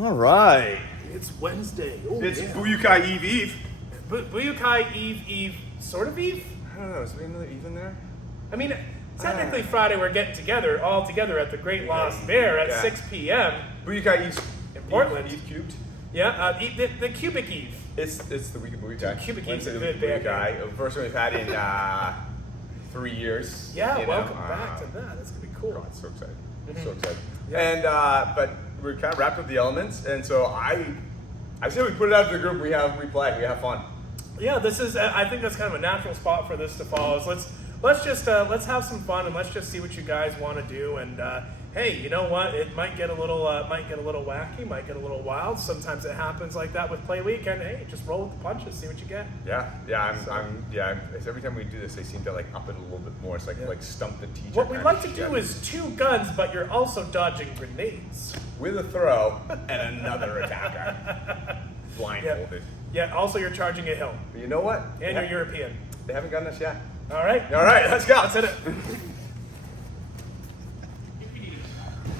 All right. It's Wednesday. Oh, It's yeah. Buyukai Eve Eve. Buyukai Eve, sort of Eve? I don't know, is there another Eve in there? I mean, technically Friday we're getting together, all together at the Great Lost Bear at Yeah. 6 p.m. Buyukai Eve In Portland. Eve cubed. Yeah, the Cubic Eve. It's the week of Buyukai. Cubic Wednesday, Eve's the a week good of Buyukai. First one we've had in 3 years. Yeah, you know, welcome back to that. That's going to be cool. God, so excited. So excited. Yeah. And but we're kind of wrapped with the elements, and so I say we put it out to the group. We play, we have fun. Yeah, this is. I think that's kind of a natural spot for this to fall. Is let's just let's have some fun and let's just see what you guys want to do. And hey, you know what? It might get a little wacky, might get a little wild. Sometimes it happens like that with Play Weekend. Hey, just roll with the punches, see what you get. Every time we do this, they seem to like up it a little bit more. It's like stump the teacher. What we'd kind like of to shit. do is 2 guns, but you're also dodging grenades. with a throw and another attacker, blindfolded. Yeah. Also, you're charging a hill, But you know what? and you're European. They haven't gotten us yet. All right. All right, let's go. Let's hit it.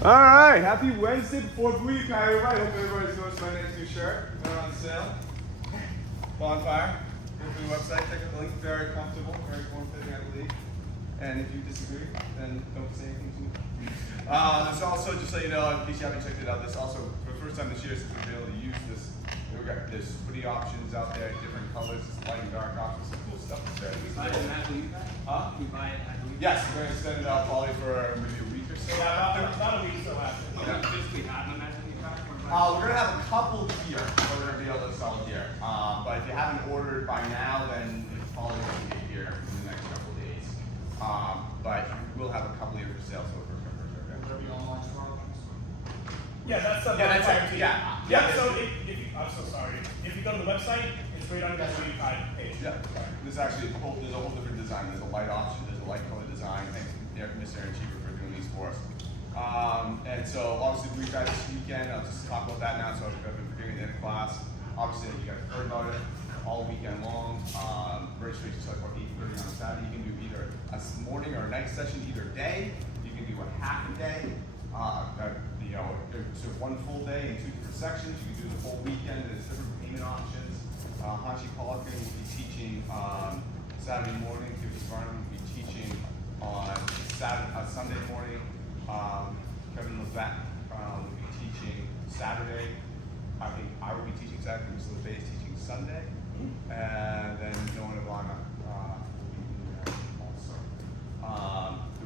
All right, happy Wednesday before Buyukai, everybody. Hope everybody's noticed my next new shirt. They're on sale. Bonfire. Go to the website, check out the link. Very comfortable, very form-fitting, I believe. And if you disagree, then don't say anything to me. There's also, just so you know, in case you haven't checked it out, this also, for the first time this year, since we've been able to use this, we've got there's hoodie options out there, different colors, light and dark options, some cool stuff there. Buy it at Buyukai? Huh? You buy it at Buyukai? Yes, we're going to extend it out probably for maybe a week or so. About a week so after. Yeah. Physically have them at Buyukai? We're gonna have a couple here. We're gonna be able to sell here. But if you haven't ordered by now, then it's probably gonna be here in the next couple of days. But we'll have a couple here for sale. So for sure. Will there be online store options? Yeah, that's the Yeah, that's website. it. Yeah. Yeah. So if you, I'm so sorry. If you go to the website, it's right under that Buyukai page. Yeah. There's actually there's a whole different design. There's a light option. There's a light color design. Thanks to Mr. and Chief for doing these for us. And so obviously we got this weekend. I'll just talk about that now. So I've been doing it in class. Obviously you guys heard about it all weekend long. Registration starts about 8:30 on Saturday. You can do either a morning or a night session either day. You can do a half a day. So one full day in 2 different sections. You can do the whole weekend. There's different payment options. Hachi Polikin will be teaching Saturday morning. Tiffany Barnum will be teaching on Sunday morning. Kevin Levesque will be teaching Saturday. I think I will be teaching Saturday. Mr. LeFay is teaching Sunday. And then Noah Navana will be there also.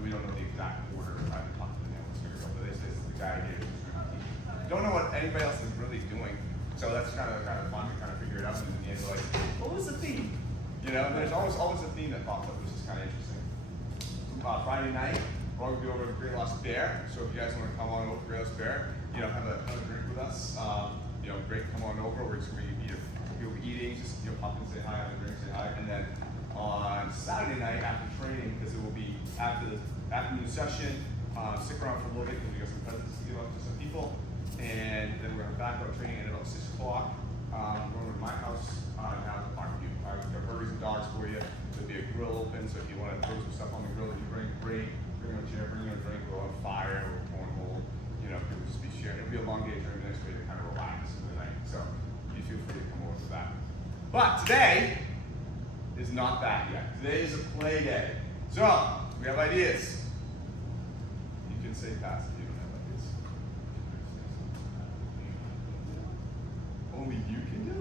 We don't know the exact order. I haven't talked to them. But this is the guy here who's going to be teaching. Don't know what anybody else is really doing. So that's kind of fun to kind of figure it out. And in the end, like, what was the theme? You know, there's always a theme that pops up, which is kind of interesting. Friday night, we're going to be over at Great Lost Bear. So if you guys want to come on over to Great Lost Bear, have a drink with us. Great, come on over. We're just going to be eating, just pop and say hi, have a drink, say hi. And then on Saturday night after training, because it will be after the afternoon session, stick around for a little bit because we got some presents to give up to some people. And then we're going to back up training at about 6 o'clock. We're going to my house and have a barbecue. I've got burgers and dogs for you. There'll be a grill open, so if you want to throw some stuff on the grill that you bring, great. Bring a chair, bring a drink, go on fire, or cornhole. People just be sharing. It'll be a long day during the next way to kind of relax for the night. So you feel free to come over to that. But today is not that yet. Today is a play day. So we have ideas. You can say pass if you don't have ideas. Only you can do?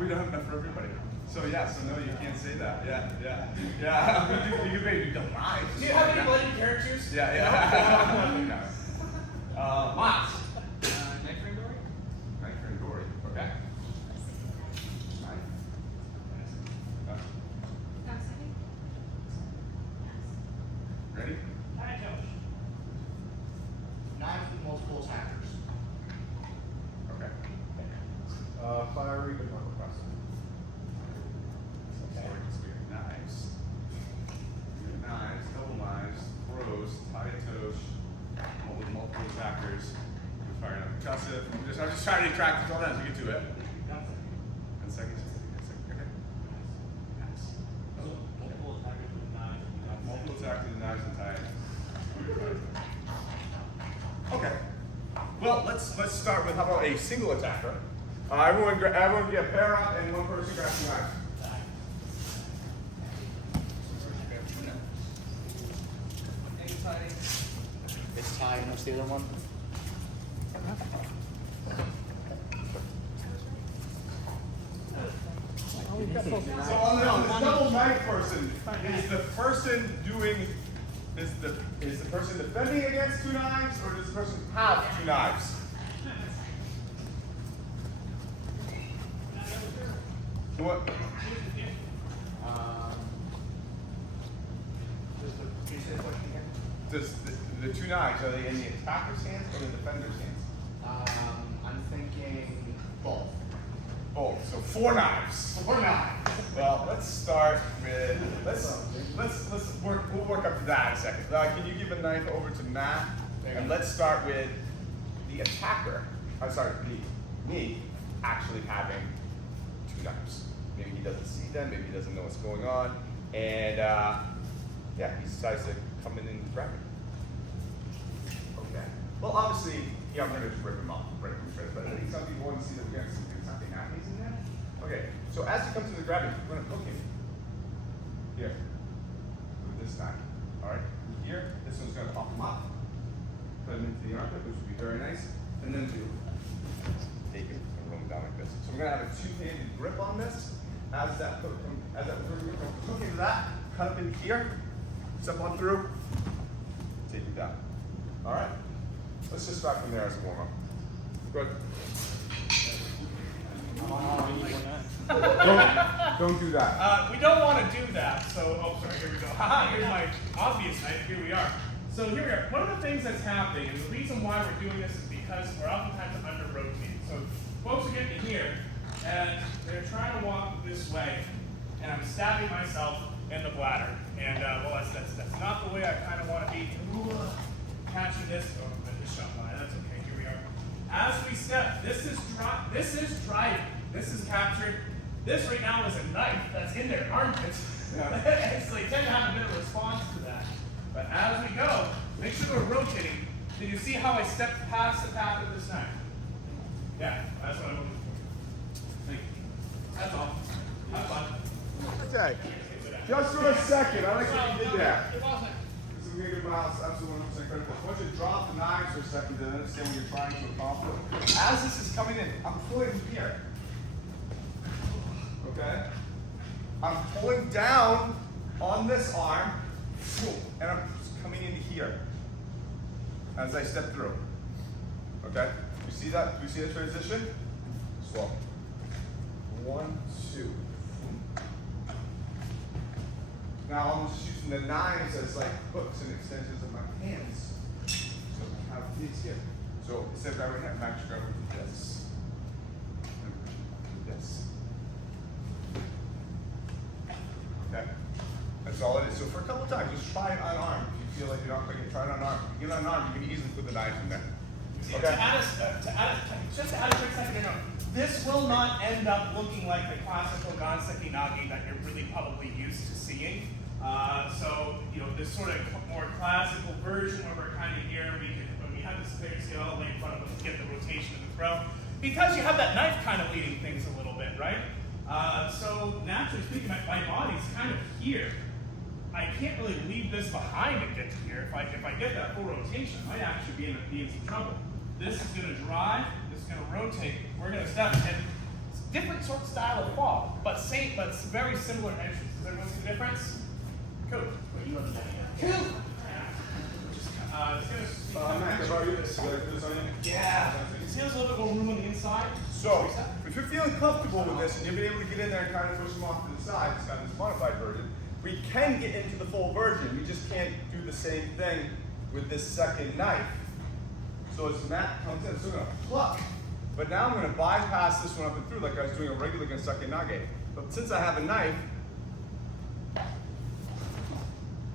We don't have enough for everybody. So no, you can't say that. Yeah. You can maybe don't mind. Do you have any blended characters? Yeah. Miles. Night Frame Dory? Night Frame Dory. Okay. Ready? Hi, Josh. Knives with multiple attackers. Okay. Fiery but not requested. Knives. Knives, double knives, throws, tie with multiple attackers. We're firing up percussive. I'm just trying to track this all down as we get to it. And second. Okay. Nice. Multiple attackers with knives. Multiple attackers with knives and ties. Okay. Well, let's start with how about a single attacker? Everyone get a pair up and one person grab two knives. It's tied, and what's the other one? So on the double knife person, is the person defending against two knives, or does the person have two knives? So what? Can you say the question again? Does the two knives, are they in the attacker's hands or the defender's hands? I'm thinking both. Both. So four knives. Four knives. Well, let's start with we'll work up to that in a second. Can you give a knife over to Matt? And let's start with the attacker. Me actually having two knives. Maybe he doesn't see them. Maybe he doesn't know what's going on, and yeah, he decides to come in and grab it. Okay. Well, obviously, I'm gonna just rip him off, break him straight. But I think some people want to see that we're gonna see something happens in there. Okay. So as he comes to the grabbing, we're gonna hook him here with this knife. All right. Here, this one's gonna pop him up, put him into the armpit, which would be very nice, and then take him and roll him down like this. So we're gonna have a two-handed grip on this. As that hook into that, cut up in here, step on through, take him down. All right. Let's just start from there as a warm-up. Good. Don't do that. We don't want to do that, so, oh, sorry, here we go. Haha, here's my obvious knife, here we are. So here we are. One of the things that's happening, and the reason why we're doing this is because we're oftentimes under-rotating. So folks are getting here, and they're trying to walk this way, and I'm stabbing myself in the bladder. And, well, that's not the way I kind of want to be. Ooh, catching this, oh, I just shot mine, that's okay, here we are. As we step, this is driving, this is captured. This right now is a knife that's in their armpits. Yeah. So they tend to have a bit of a response to that. But as we go, make sure we're rotating. Did you see how I stepped past the path of this knife? Yeah, that's what I'm looking for. Thank you. That's all. Have fun. Okay. Just for a second, I like what you did there. It wasn't. This is a good miles, absolutely 100% critical. I want you to drop the knives for a second to understand what you're trying to accomplish. As this is coming in, I'm pulling here. Okay? I'm pulling down on this arm, and I'm coming into here as I step through. Okay? You see that? Do you see the transition? Slow. 1, 2. Now I'm just using the knives as like hooks and extensions of my hands. So I have these here. So instead of grabbing that, I'm actually grabbing this. And this. Okay? That's all it is. So for a couple times, just try it unarmed. If you feel like you're not going to try it unarmed. If you get unarmed, you can easily put the knives in there. Just to add a quick second note, this will not end up looking like the classical Ganseki Nagi that you're really probably used to seeing. So, this sort of more classical version where we're kind of here, when we have this clear scale all the way in front of us, get the rotation of the throw. Because you have that knife kind of leading things a little bit, right? So naturally speaking, my body's kind of here. I can't really leave this behind and get to here. If I get that full rotation, I might actually be in some trouble. This is going to drive, this is going to rotate, we're going to step, and it's a different sort of style of fall, but very similar entries. Does everyone see the difference? Cool. What are you looking at? Cool. Matt, can I borrow this? Yeah. You see there's a little bit more room on the inside? So, if you're feeling comfortable with this and you'll be able to get in there and kind of push them off to the side, it's got this modified version, we can get into the full version. We just can't do the same thing with this second knife. So as Matt comes in, I'm still going to pluck. But now I'm going to bypass this one up and through like I was doing a regular Ganseki Nage. But since I have a knife,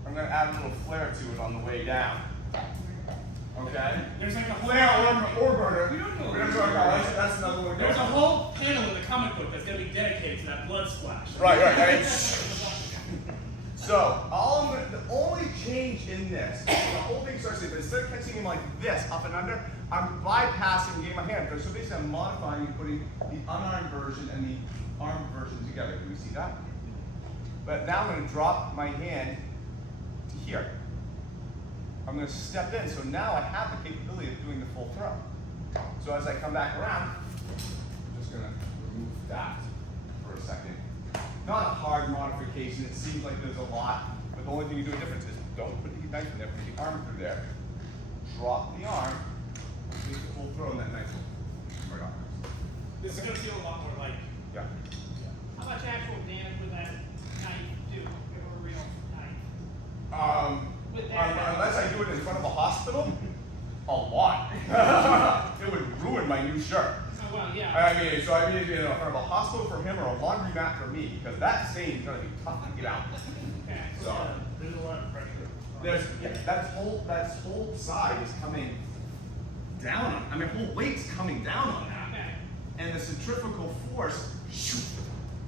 I'm going to add a little flair to it on the way down. Okay? There's like a Flair or burner. We don't know. We're gonna talk about that. That's another one. There's a whole panel in the comic book that's going to be dedicated to that blood splash. Right. So the only change engage in this. The whole thing starts to, but instead of catching him like this, up and under, I'm bypassing and getting my hand. So basically I'm modifying and putting the unarmed version and the armed version together. Can we see that? But now I'm going to drop my hand to here. I'm going to step in, so now I have the capability of doing the full throw. So as I come back around, I'm just going to remove that for a second. Not a hard modification, it seems like there's a lot, but the only thing you do a difference is don't put the knife in there, put the arm through there. Drop the arm, make the full throw in that knife. Right on. This is going to feel a lot more like. Yeah. How much actual damage would that knife do if it were a real knife? With that Unless I do it in front of a hospital, a lot. It would ruin my new shirt. Oh, well, yeah. I mean, in front of a hospital for him or a laundromat for me, because that stain is going to be tough to get out. Okay. So There's a lot of pressure. that whole side is coming down on. I mean, whole weight's coming down on that, Okay. and the centrifugal force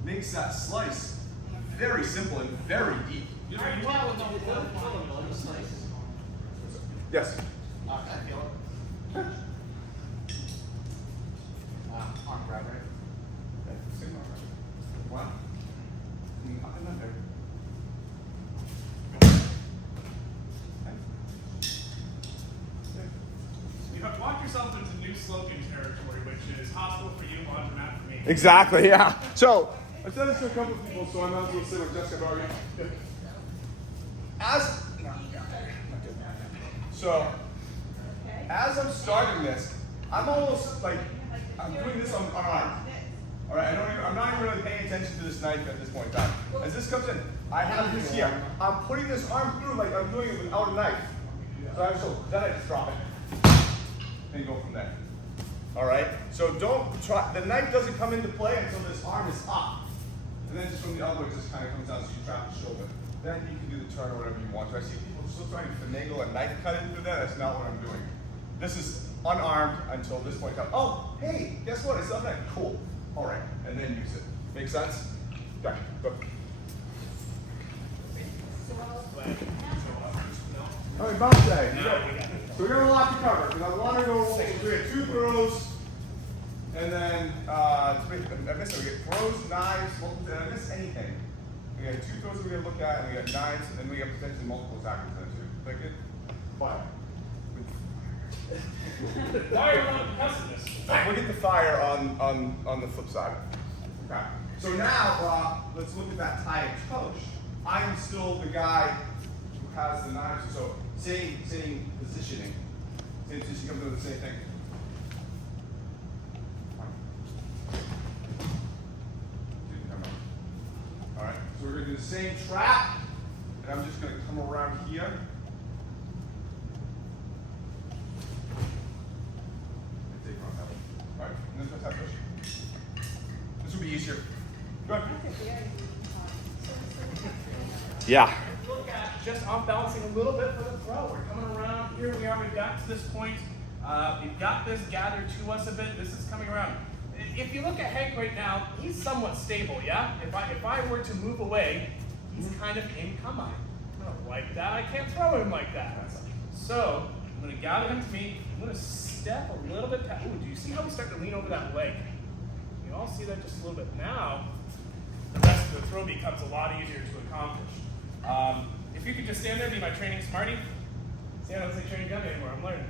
makes that slice very simple and very deep. All right, well, with no wood line. Yes. Can I feel it? Arm grab, right? Same arm. One. Up and under. You have walked yourself into new slogan territory, which is hospital for you, laundromat for me. Exactly, yeah. So, I said this to a couple of people, so I might as well say what Jessica already. As I'm starting this, I'm almost like, I'm doing this on arm. All right, I'm not even really paying attention to this knife at this point in time. As this comes in, I have this here. I'm putting this arm through like I'm doing it without a knife. Then I just drop it. And go from there. All right, so don't try, the knife doesn't come into play until this arm is up. And then just from the elbow, it just kind of comes down so you trap the shoulder. Then you can do the turn or whatever you want. So I see people still trying to finagle a knife cut into that. That's not what I'm doing. This is unarmed until this point. Oh, hey, guess what? I saw that. Cool. All right, and then use it. Make sense? Yeah, go. All right, bounce day. So we got a lot to cover because I want to go. We had 2 throws, and then I missed it. We got throws, knives, multiple. Did I miss anything? We got 2 throws that we got to look at, and we got knives, and then we got potentially multiple attackers there too. Is that good? Fire. Why are you not pressing this? We'll get the fire on the flip side. Okay. So now let's look at that tie and coach. I am still the guy who has the knives. So same positioning. Same position comes with the same thing. All right. So we're gonna do the same trap, and I'm just gonna come around here. Alright, and then let's have this. This will be easier. Go ahead. Yeah. Look at just off balancing a little bit for the throw. We're coming around. Here we are. We've got to this point. We've got this gathered to us a bit. This is coming around. If you look at Hank right now, he's somewhat stable, yeah? If I were to move away, he's kind of in combine. I don't like that. I can't throw him like that. So I'm going to gather him to me. I'm going to step a little bit past. Ooh, do you see how we start to lean over that leg? You all see that just a little bit. Now, the rest of the throw becomes a lot easier to accomplish. If you could just stand there, be my training smarty. See, I don't say training dummy anymore. I'm learning.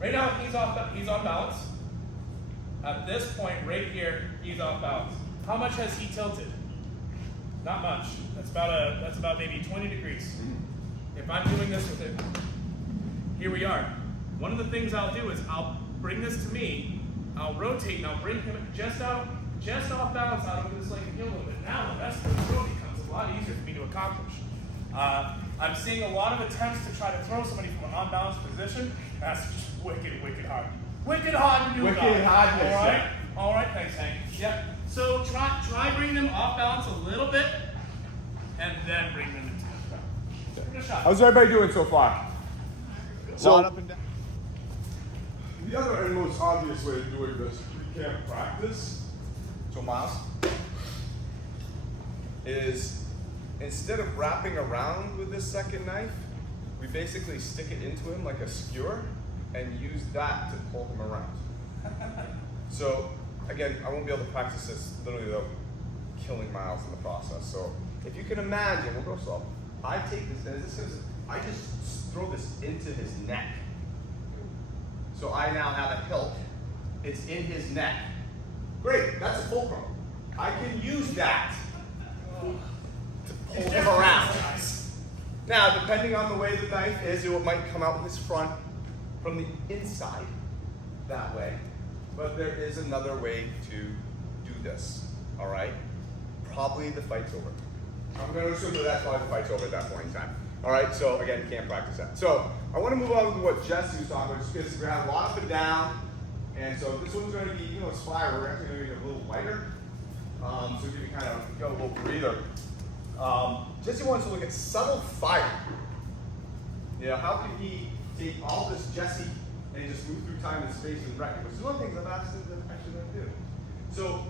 Right now, he's on balance. At this point, right here, he's off balance. How much has he tilted? Not much. That's about maybe 20 degrees. If I'm doing this with it, here we are. One of the things I'll do is I'll bring this to me, I'll rotate, and I'll bring him just off balance out of this leg and heel a little bit. Now the rest of the throw becomes a lot easier for me to accomplish. I'm seeing a lot of attempts to try to throw somebody from an unbalanced position. That's just wicked hard. Wicked hard to do. Wicked hardness, All right. yeah. All right. Thanks, Hank. Yep. So try bring them off balance a little bit, and then bring them into the throw. Give it a shot. How's everybody doing so far? So up and down. The other and most obvious way of doing this, we can't practice. So Miles, is instead of wrapping around with this second knife, we basically stick it into him like a skewer and use that to pull him around. So again, I won't be able to practice this literally without killing Miles in the process. So if you can imagine, we'll go slow. I take this, and I just throw this into his neck. So I now have a hilt. It's in his neck. Great, that's a fulcrum. I can use that to pull him around. Now, depending on the way the knife is, it might come out his front from the inside that way. But there is another way to do this, all right? Probably the fight's over. I'm going to assume that that's probably the fight's over at that point in time. All right, so again, you can't practice that. So I want to move on to what Jesse was talking about, just because we're going to have a lot up and down. And so this one's going to be, it's fire, we're actually going to make it a little lighter. So you can kind of go a little breather. Jesse wants to look at subtle fire. How can he take all this Jesse and just move through time and space and wreck it? Which is one of the things I've asked him to actually going to do. So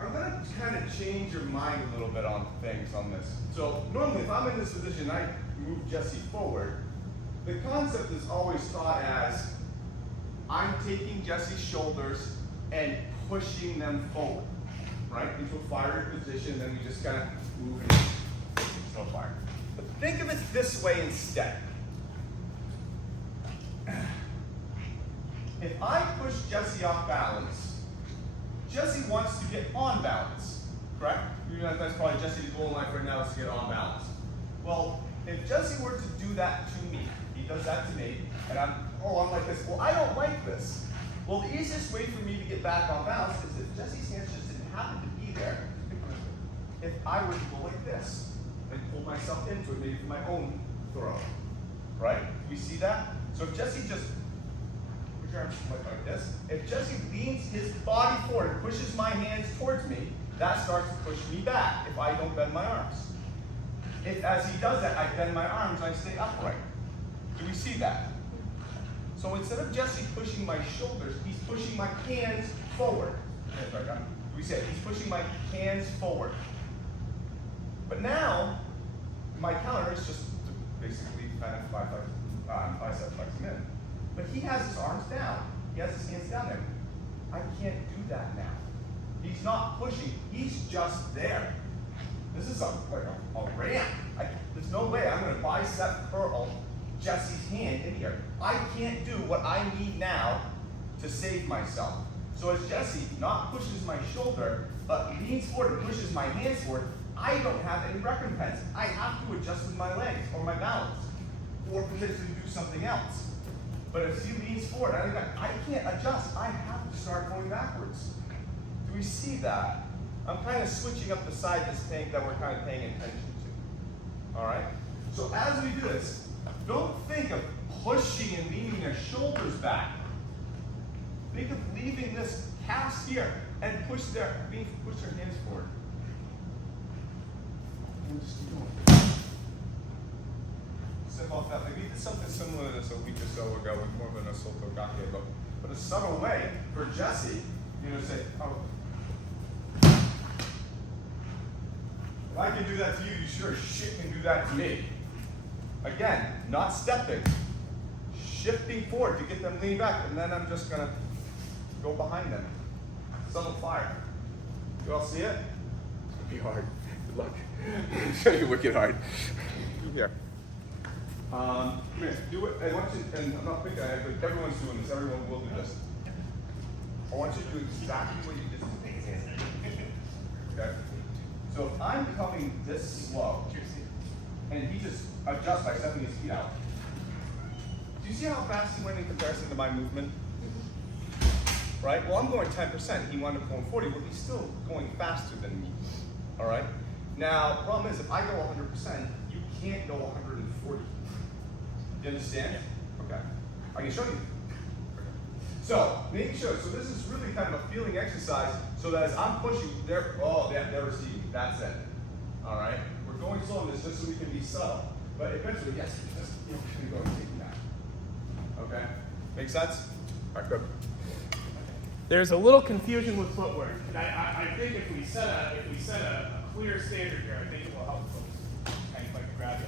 I'm going to kind of change your mind a little bit on things on this. So normally if I'm in this position, I move Jesse forward. The concept is always thought as I'm taking Jesse's shoulders and pushing them forward, right? Into a fire position, then we just kind of move and no fire. But think of it this way instead. If I push Jesse off balance, Jesse wants to get on balance, correct? That's probably Jesse's goal in life right now is to get on balance. Well, if Jesse were to do that to me, he does that to me, and I'm like this. Well, I don't like this. Well, the easiest way for me to get back on balance is if Jesse's hands just didn't happen to be there. If I were to go like this and pull myself into it, maybe for my own throw, right? You see that? So if Jesse just put your arms like this, if Jesse leans his body forward and pushes my hands towards me, that starts to push me back if I don't bend my arms. If as he does that, I bend my arms, I stay upright. Do we see that? So instead of Jesse pushing my shoulders, he's pushing my hands forward. Do we see it? He's pushing my hands forward. But now, my counter is just to basically kind of bicep flex him in. But he has his arms down. He has his hands down there. I can't do that now. He's not pushing. He's just there. This is like a ramp. There's no way I'm going to bicep curl Jesse's hand in here. I can't do what I need now to save myself. So as Jesse not pushes my shoulder, but leans forward and pushes my hands forward, I don't have any recompense. I have to adjust with my legs or my balance, or potentially do something else. But if he leans forward, I can't adjust. I have to start going backwards. Do we see that? I'm kind of switching up the side that we're kind of paying attention to. All right? So as we do this, don't think of pushing and leaning their shoulders back. Think of leaving this calves here and push their hands forward. And just keep going. Step off that. We did something similar to this a week or so ago with more of an Asoto Gake, but a subtle way for Jesse, say, oh. If I can do that to you, you sure as shit can do that to me. Again, not stepping, shifting forward to get them leaning back, and then I'm just gonna go behind them. Subtle fire. You all see it? It's gonna be hard. Good luck. It's gonna be wicked hard. Here. Come here. Do it. I want you, and I'm not picking at it, but everyone's doing this. Everyone will do this. I want you to do exactly what you just did. Okay? So if I'm coming this slow, and he just adjusts by stepping his feet out. Do you see how fast he went in comparison to my movement? Right? Well, I'm going 10%. He wound up going 40. Well, he's still going faster than me. All right? Now, the problem is, if I go 100%, you can't go 140. You understand? Okay. I can show you. So, make sure. So this is really kind of a feeling exercise so that as I'm pushing, they're receiving. That's it. All right? We're going slow on this just so we can be subtle. But eventually, yes, just go and take that. Okay? Make sense? All right, good. There's a little confusion with footwork. And I think if we set a clear standard here. I think it will help folks. Hank, if I can grab you.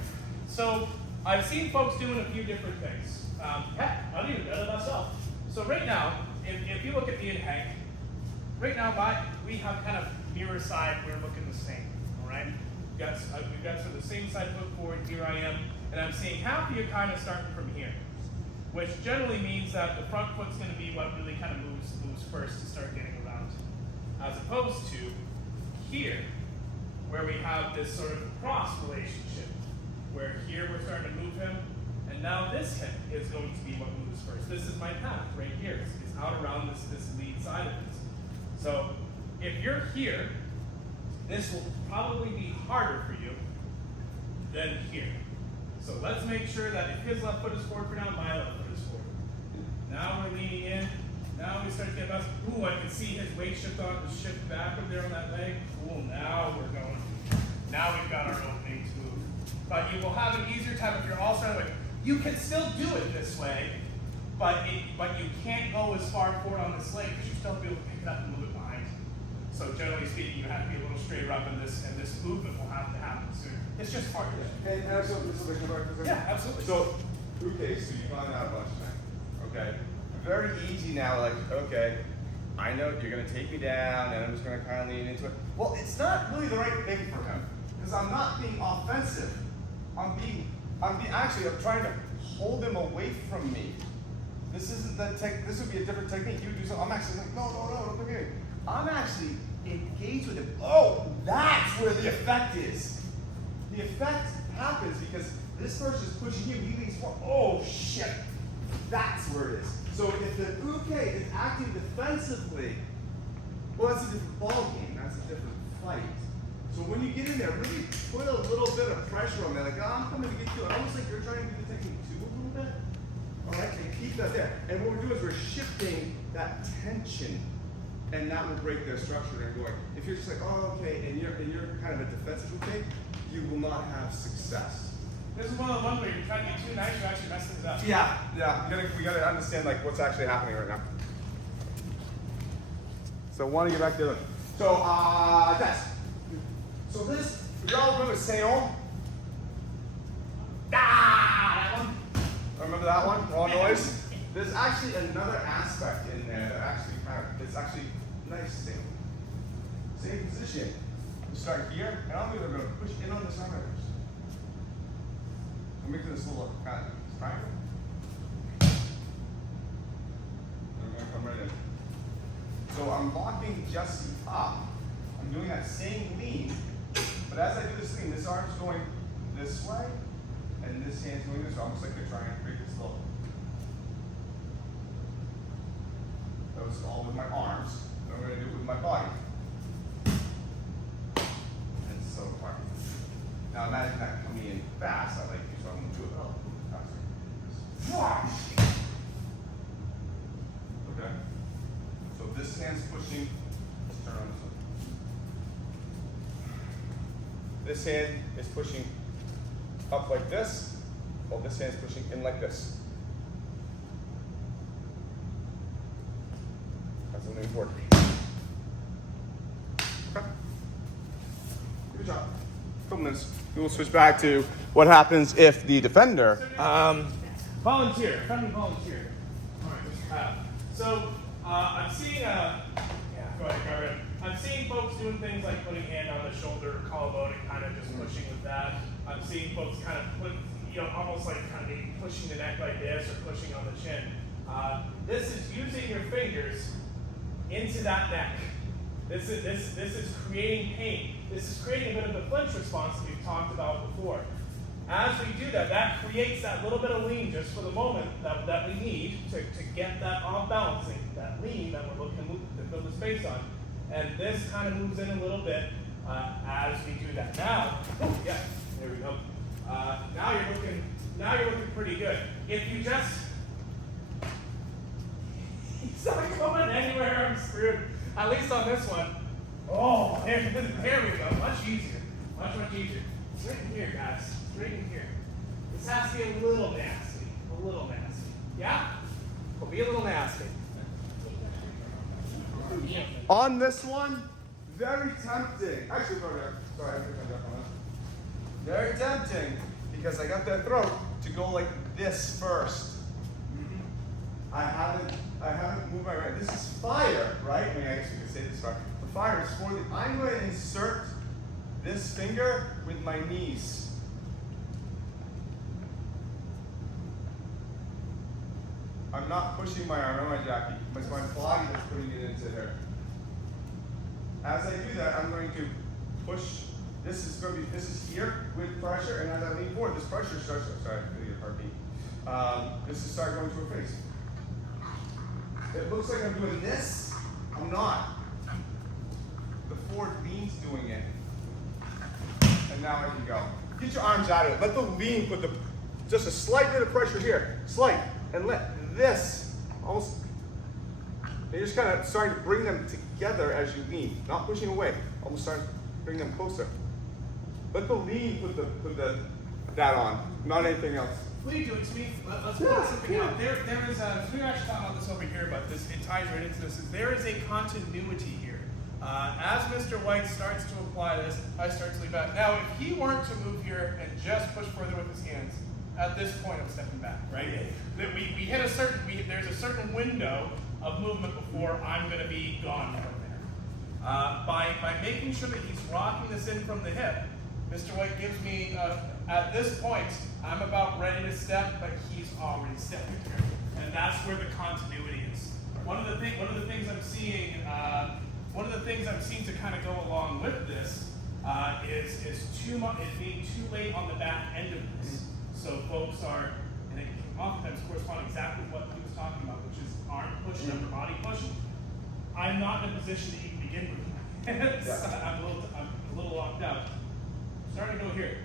So I've seen folks doing a few different things. Heck, I didn't even know that myself. So right now, if you look at me and Hank, right now we have kind of mirror side. We're looking the same. All right. We've got sort of the same side foot forward. Here I am, and I'm seeing half of you kind of starting from here, which generally means that the front foot's going to be what really kind of moves first to start getting around, as opposed to here, where we have this sort of cross relationship, where here we're starting to move him, and now this hip is going to be what moves first. This is my path right here. It's out around this lead side of this. So if you're here, this will probably be harder for you than here. So let's make sure that if his left foot is forward for now, my left foot is forward. Now we're leaning in. Now we start to get us. Ooh, I can see his weight shift backward there on that leg. Ooh, now we're going. Now we've got our opening to move. But you will have an easier time if you're all starting with. You can still do it this way, but you can't go as far forward on this leg because you still have to be able to pick it up and move it behind. So generally speaking, you have to be a little straighter up in this, and this movement will have to happen soon. It's just hard. And also, Yeah, absolutely. So, okay, so you've gone out a bunch of times. Okay, very easy now. Like, okay, I know you're gonna take me down, and I'm just gonna kind of lean into it. Well, it's not really the right thing for him because I'm not being offensive. I'm trying to hold him away from me. This isn't the This would be a different technique. You would do something. I'm actually like, no, don't look at me. I'm actually engaged with him. Oh, that's where the effect is. The effect happens because this person is pushing you, he leans forward. Oh shit, that's where it is. So if the uke is acting defensively, well, that's a different ball game. That's a different fight. So when you get in there, really put a little bit of pressure on there. Like, I'm coming to get you. Almost like you're trying to do the technique too a little bit. All right, and keep that there. And what we're doing is we're shifting that tension, and that will break their structure and going. If you're just like, oh, okay, and you're kind of a defensive uke, you will not have success. This is one of the ones where you're trying to get too nice, you actually mess things up. Yeah. We gotta understand like what's actually happening right now. So want to get back to it. So that's. So this, y'all remember Seon? That one. Remember that one? Raw noise. There's actually another aspect in there that actually it's actually nice thing. Same position. We start here, and I'm either gonna push in on this arm. I'm making this little kind of triangle. I'm gonna come right in. So I'm locking Jesse up. I'm doing that same lean, but as I do this lean, this arm's going this way, and this hand's going this way, almost like they're trying to create this little. That was all with my arms. I'm gonna do it with my body. And so far. Now imagine that coming in fast. I like you, so I'm gonna do it a little faster. Okay. So this hand's pushing. Let's turn on this one. This hand is pushing up like this, while this hand's pushing in like this. That's the new word. Okay. Good job. Couple minutes. We will switch back to what happens if the defender. Volunteer. Friendly volunteer. All right. So I'm seeing. Yeah. Go ahead, Garrett. I'm seeing folks doing things like putting hand on the shoulder, collarbone, and kind of just pushing with that. I'm seeing folks kind of put, almost like kind of maybe pushing the neck like this or pushing on the chin. This is using your fingers into that neck. This is creating pain. This is creating a bit of the flinch response that we've talked about before. As we do that, that creates that little bit of lean just for the moment that we need to get that off balancing, that lean that we're looking to build the space on. And this kind of moves in a little bit as we do that. Now, yeah, there we go. Now you're looking pretty good. If you just, he's not going anywhere, I'm screwed. At least on this one. Oh, there we go. Much easier. Much easier. Right in here, guys. Right in here. This has to be a little nasty. A little nasty. Yeah? Will be a little nasty. On this one, very tempting. Actually, sorry, I think I got on that. Very tempting because I got that throat to go like this first. I haven't moved my right. This is fire, right? I mean, I guess we could say this fire. The fire is for the. I'm going to insert this finger with my knees. I'm not pushing my arm, am I, Jackie? It's my body that's putting it into there. As I do that, I'm going to push. This is here with pressure, and as I lean forward, this pressure starts. Sorry, I'm going to get a heartbeat. This is start going to her face. It looks like I'm doing this. I'm not. The forward lean's doing it. And now I can go. Get your arms out of it. Let the lean put just a slight bit of pressure here. Slight. And let this almost. You're just kind of starting to bring them together as you lean. Not pushing away. Almost starting to bring them closer. Let the lean put that on. Not anything else. What are you doing, Smee? Let's put something out. There is a, we were actually talking about this over here, but this, it ties right into this. There is a continuity here. As Mr. White starts to apply this, I start to lean back. Now, if he weren't to move here and just push further with his hands, at this point I'm stepping back, right? That we hit a certain, there's a certain window of movement before I'm going to be gone from there. By making sure that he's rocking this in from the hip, Mr. White gives me, at this point, I'm about ready to step, but he's already stepping here. And that's where the continuity is. One of the things I'm seeing to kind of go along with this is too much, it being too late on the back end of this. So folks are, and it can oftentimes correspond exactly what he was talking about, which is arm push, upper body push. I'm not in a position to even begin with my hands. I'm a little locked out. Starting to go here.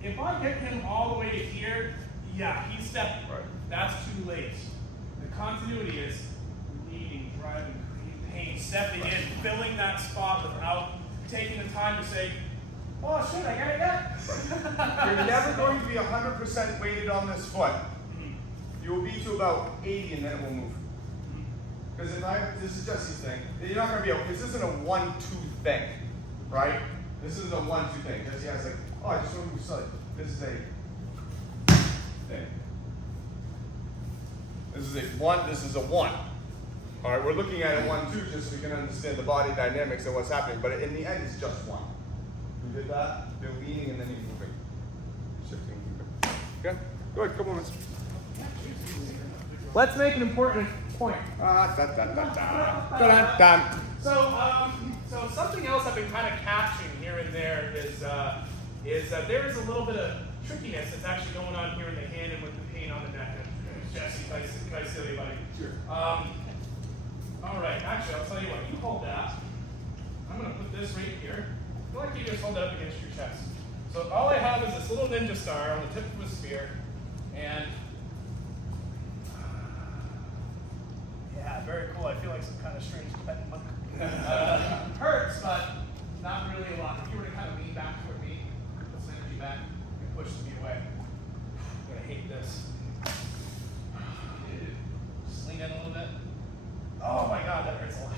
If I get him all the way to here, yeah, he's stepping. Right. That's too late. The continuity is leading, driving, creating pain, stepping in, filling that spot without taking the time to say, oh shit, I got it yet. You're never going to be 100% weighted on this foot. You will be to about 80 and then it will move. Because this is Jesse's thing, you're not going to be able, this isn't a 1-2 thing, right? This isn't a 1-2 thing. Jesse has like, oh, I just want to move slightly. This is a thing. This is a 1, this is a 1. All right, we're looking at a 1-2 just so we can understand the body dynamics and what's happening, but in the end, it's just 1. You did that, you're leaning and then you're moving. Shifting, moving. Okay, go ahead, couple minutes. Let's make an important point. So something else I've been kind of catching here and there is that there is a little bit of trickiness that's actually going on here in the hand and with the pain on the neck. Jesse, can I steal you, buddy? Sure. All right, actually, I'll tell you what. You hold that. I'm going to put this right here. I feel like you just hold that up against your chest. So all I have is this little ninja star on the tip of a spear, and yeah, very cool. I feel like some kind of strange Tibetan monk. Hurts, but not really a lot. If you were to kind of lean back toward me, put some energy back, and push me away. I'm gonna hate this. Just lean in a little bit. Oh my God, that hurts a lot.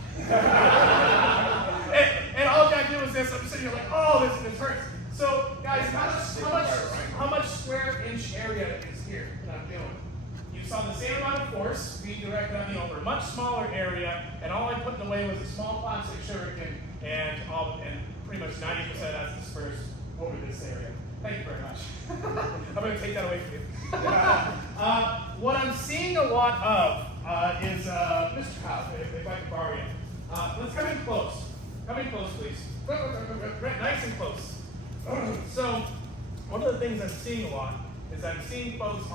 and all Jack did was this. I'm sitting here like, oh, this hurts. So guys, how much square inch area is here that I'm doing? You saw the same amount of force being directed on me over a much smaller area, and all I put in the way was a small plastic shuriken, and pretty much 90% of that's dispersed over this area. Thank you very much. I'm going to take that away from you. What I'm seeing a lot of is Mr. Howe, if I can borrow you. Let's come in close. Come in close, please. Nice and close. So, one of the things I'm seeing a lot is I'm seeing folks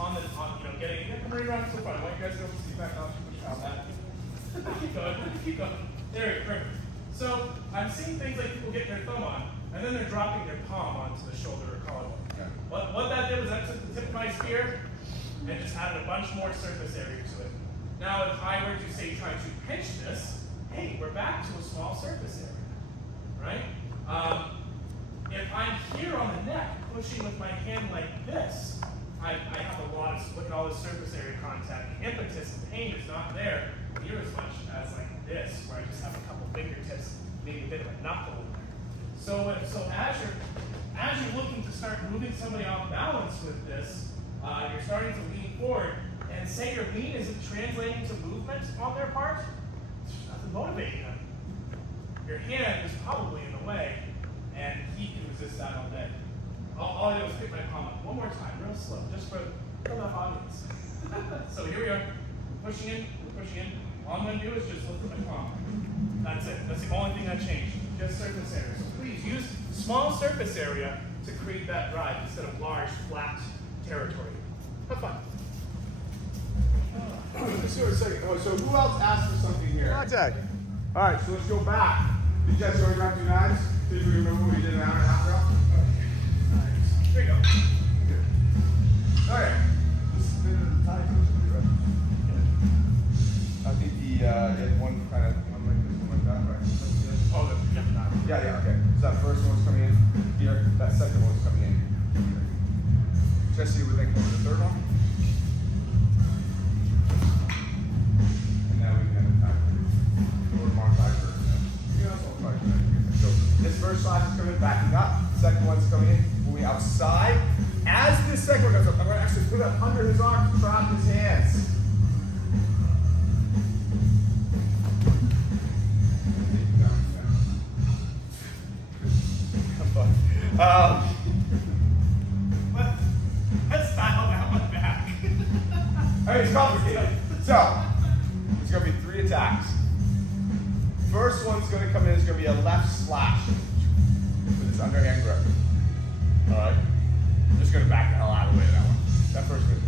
getting, come right around to the front. I want you guys to go see back out. Keep going. There you go, perfect. So, I'm seeing things like people getting their thumb on, and then they're dropping their palm onto the shoulder or collarbone. Yeah. What that did was I took the tip of my spear and just added a bunch more surface area to it. Now, if I were to say try to pinch this, hey, we're back to a small surface area, right? If I'm here on the neck, pushing with my hand like this, I have a lot of, look at all this surface area contact. The impetus and pain is not there near as much as like this, where I just have a couple fingertips maybe a bit of a knuckle in there. So as you're looking to start moving somebody off balance with this, you're starting to lean forward, and say your lean isn't translating to movement on their part, there's nothing motivating them. Your hand is probably in the way, and he can resist that all day. All I do is pick my palm up one more time, real slow, just for the audience. So here we are, we're pushing in. All I'm going to do is just lift my palm. That's it. That's the only thing that changed. Just surface area. So please use small surface area to create that drive instead of large, flat territory. Have fun. Let's do it a second. Oh, so who else asked for something here? Contact. All right, so let's go back. Did you guys already grab 2 knives? Did you remember what we did an hour and a half ago? Nice. Here you go. All right. I think the one kind of one like that, right? Oh, Yeah, okay. So that first one's coming in here. That second one's coming in here. Jesse, would they come to the third one? And now we can have or mark fiber. So this first side is coming backing up. Second one's coming in, moving outside. As this second one goes up, I'm going to actually put it under his arm to trap his hands. Let's dial that one back. I mean, it's complicated. So, it's going to be 3 attacks. First one's going to come in, it's going to be a left slash with his underhand grip. Alright? I'm just going to back the hell out of the way of that one. That first one.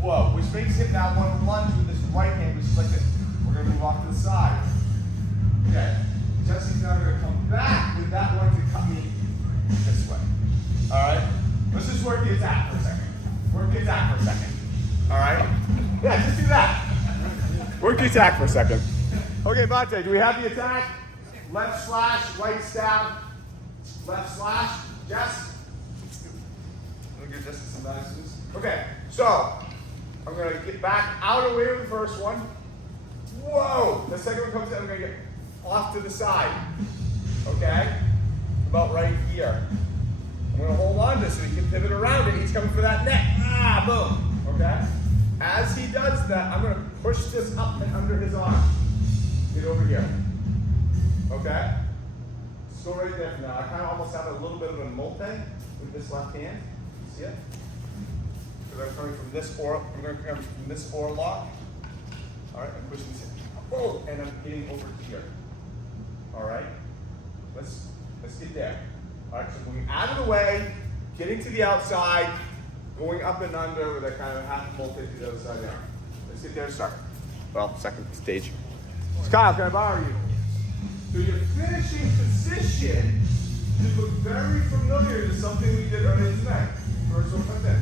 Whoa, which makes him now want to lunge with this right hand, which is like this. We're going to move off to the side. Okay. Jesse's now going to come back with that one to cut me this way. Alright? Let's just work the attack for a second. Work the attack for a second. Alright? Yeah, just do that. Work the attack for a second. Okay, Vontae, do we have the attack? Left slash, right stab, left slash. Jess? Let me give Jess some nices. Okay, so I'm going to get back out away with the first one. Whoa! The second one comes in, I'm going to get off to the side. Okay? About right here. I'm going to hold on to this so he can pivot around it. He's coming for that neck. Ah, boom. Okay? As he does that, I'm going to push this up and under his arm. Get over here. Okay? Just go right there for now. I kind of almost have a little bit of a molte with this left hand. You see it? Because I'm coming from this oral, I'm going to come from this oral lock. Alright, I'm pushing this in. Oh, and I'm getting over here. Alright? Let's get there. Alright, so moving out of the way, getting to the outside, going up and under with a kind of half molte to the other side there. Let's get there and start. Well, second stage. Kyle, can I borrow you? So your finishing position should look very familiar to something we did earlier tonight. First one comes in.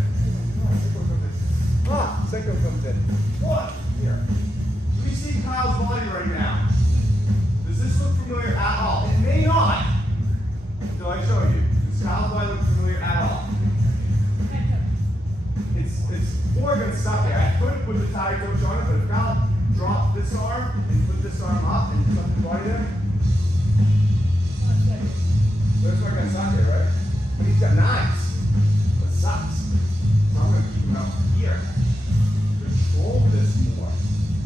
Second one comes in. What? Here. Do we see Kyle's body right now? Does this look familiar at all? It may not until I show you. Does Kyle's body look familiar at all? It's more than stuck there. I could put the tie coach on it, but if Kyle drop this arm and put this arm up and tuck the body there. That's not gonna suck here, right? But he's got knives. That sucks. So I'm gonna keep him out here. Control this more.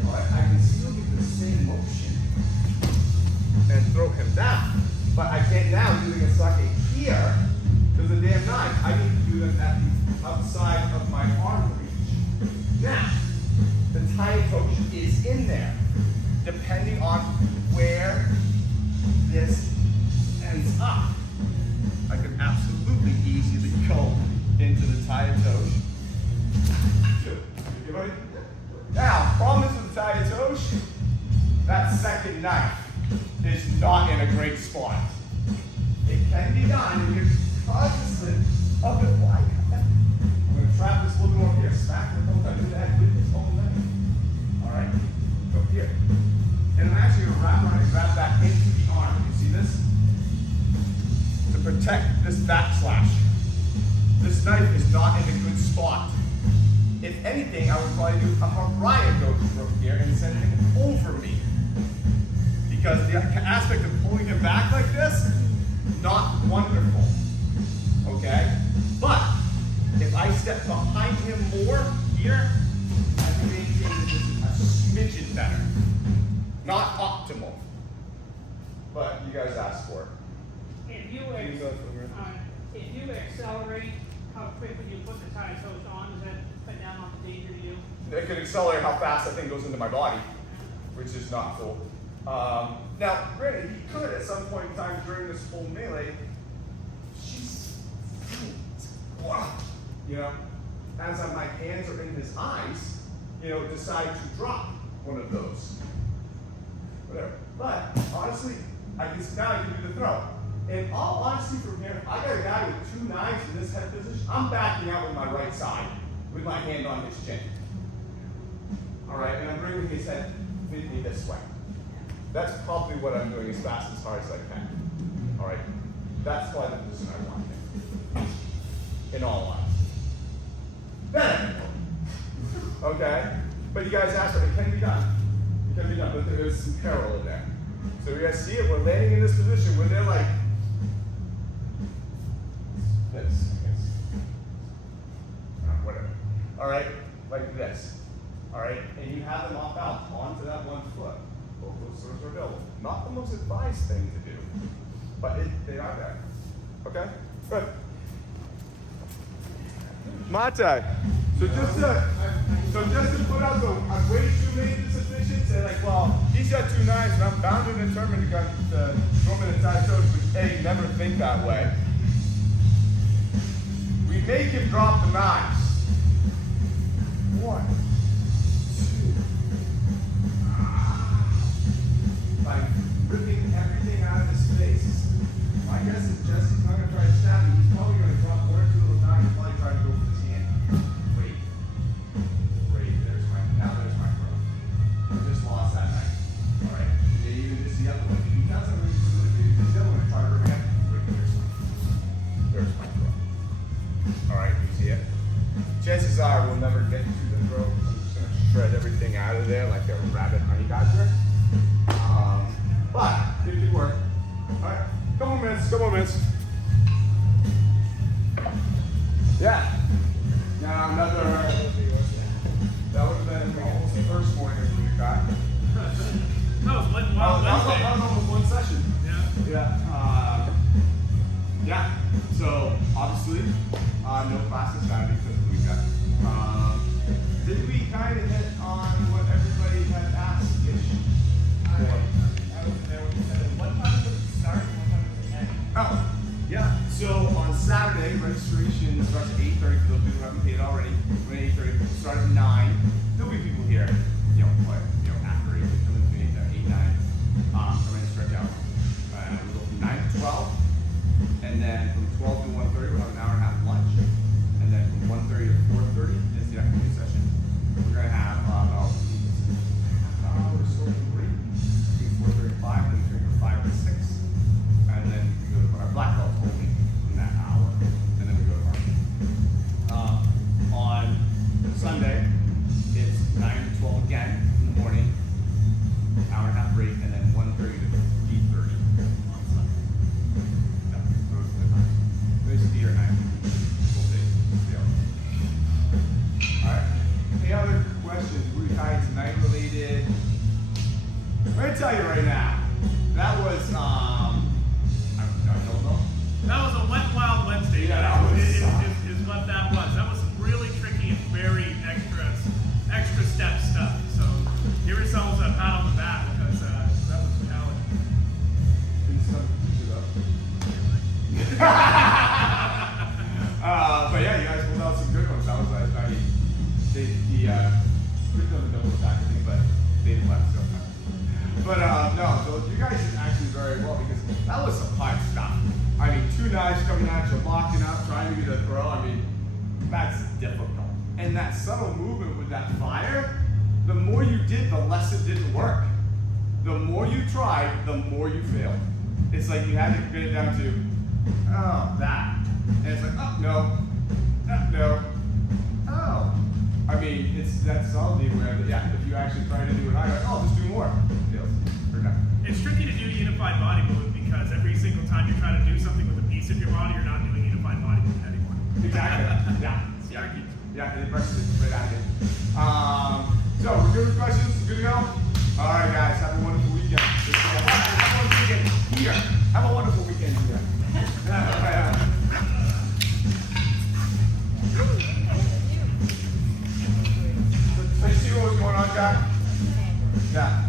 Alright, I can still get the same motion and throw him down. But I can't now using a socket here because the damn knife. I need to do them at the outside of my arm reach. Now, the tiny coach is in there, depending on where this ends up. I can absolutely easily go into the tire tosh. You ready? Now, problem is with the tire tosh, that second knife is not in a great spot. It can be done, and you're cognizant of it. Why? I'm going to trap this a little more here. Smack the whole time. Do that with this whole thing. Alright? Go here. And I'm actually going to wrap around and grab that into the arm. You see this? To protect this backslash. This knife is not in a good spot. If anything, I would probably do a Mariah go from here and send it over me. because the aspect of pulling him back like this, not wonderful. Okay? But if I step behind him more here, I can maintain the distance a smidgen better. Not optimal. But you guys asked for it. If You go from here. if you accelerate how quickly you put the tires hose on, does that cut down on the danger to you? It can accelerate how fast that thing goes into my body, which is not cool. Now, granted, he could at some point in time during this whole melee, you know, as my hands are in his eyes, you know, decide to drop one of those. Whatever. But honestly, now I can do the throw. In all honesty, from here, I got a guy with 2 knives in this head position. I'm backing out with my right side, with my hand on his chin. All right, and I'm bringing his head with me this way. That's probably what I'm doing as fast as hard as I can. All right, that's why the position I want him. In all honesty. Then, okay, but you guys asked for it. It can be done. It can be done, but there's some peril in there. So you guys see it? We're landing in this position where they're like this. Whatever. All right, like this. All right, and you have them off balance onto that one foot. Both those swords are available. Not the most advised thing to do, but they are there. Okay, good. Mate. So just to put out the way too many sufficient, say like, well, he's got 2 knives and I'm bound and determined to throw him in the tie toes, which A, never think that way. We make him drop the knives. 1, 2. By ripping everything out of his face. My guess is Jesse's not gonna try to stab me. He's probably gonna drop 1 or 2 of those knives and probably try to go for his hand. Wait, there's my throw. I just lost that knife. Alright, even just the other one. If he doesn't really do it, maybe the other one try to rip it. There's my throw. Alright, you see it? Chances are we'll never get to the throw. I'm just gonna shred everything out of there like a rabbit honey badger. But it could work. Alright, couple minutes. Yeah. Now another, that would have been almost the first morning of the guy. That was one That was almost one session. Yeah. Yeah. So obviously, no classes Saturday because of the weekend. Did we kind of hit on what everybody had asked-ish? I wasn't there when you said it. What time does it start and what time does it end? Oh, yeah. So on Saturday, registration starts at 8:30 for those people who haven't paid already. We're at 8:30. We'll start at 9. There'll be people here, after 8, between 8, 9. I'm going to stretch out. We'll go from 9 to 12. And then from 12 to 1:30, we'll have an hour and a half lunch. And then from 1:30 to 4:30 is the afternoon session. We're going to have about half an hour or so of break between 4:30 and 5, and then we're going to 5 to 6. And then we go to our black belts only in that hour. And then we go to our on Sunday, it's 9 to 12 again in the morning, hour and a half break, and then 1:30 to 3:30 on Sunday. Yeah, those are the times. Basically, your 9 full days. Yeah. Alright. Any other questions? Blue Tides night related? I'm gonna tell you right now. That was I don't know. That was a wet wild Wednesday. Yeah, that was- is what that was. That was really tricky and very extra step stuff. So give yourselves a pat on the back because that was a challenge. But yeah, you guys pulled out some good ones. That was I mean, we done the double attack thing, but they left so. But no, so you guys did actually very well because that was some hard stuff. I mean, 2 knives coming at you, locking up, trying to get a throw. I mean, that's difficult. And that subtle movement with that fire, the more you did, the less it didn't work. The more you tried, the more you failed. It's like you had to get it down to, oh, that. And it's like, oh, no. No. Oh. I mean, it's that subtlety where, yeah, if you actually try to do it higher, like, oh, just do more. It fails. Or no. It's tricky to do unified body movement because every single time you're trying to do something with a piece of your body, you're not doing unified body movement anymore. Exactly. Yeah, the impression is right out here. So we're good with questions? Good to go? All right, guys. Have a wonderful weekend. Have a wonderful weekend here. Have a wonderful weekend here. Let's see what was going on, Jack. Yeah.